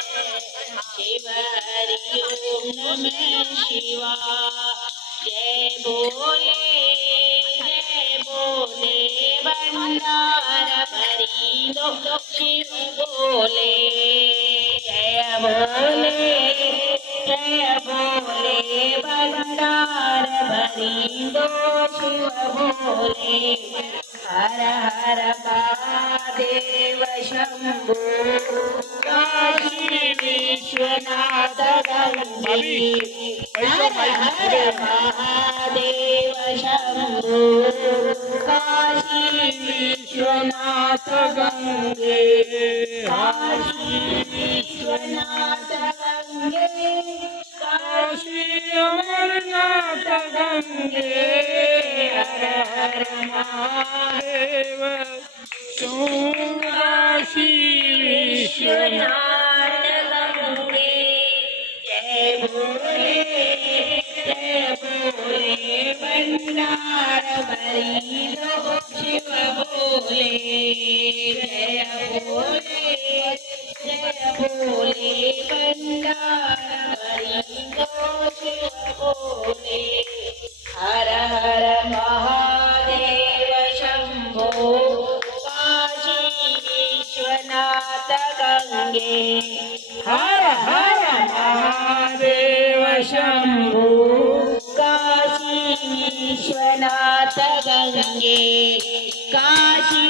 शिव हरि ओम नमः शिवाय। जय बोले भंडार भरी दो शिव बोले। जय बोले भंडार भरी दो शिव बोले। हर हर महादेव शंभो काशी विश्वनाथ गंगे। हर हर महादेव शंभो काशी विश्वनाथ गंगे। काशी विश्वनाथ गंगे काशी अमरनाथ गंगे। हर हर महादेव काशी विश्वनाथ गंगे। जय बोले भंडार भरी दो शिव बोले। जय बोले भंडार भरी दो शिव बोले। हर हर महादेव शंभो काशी विश्वनाथ गंगे। हर हर महादेव शंभो काशी विश्वनाथ गंगे। काशी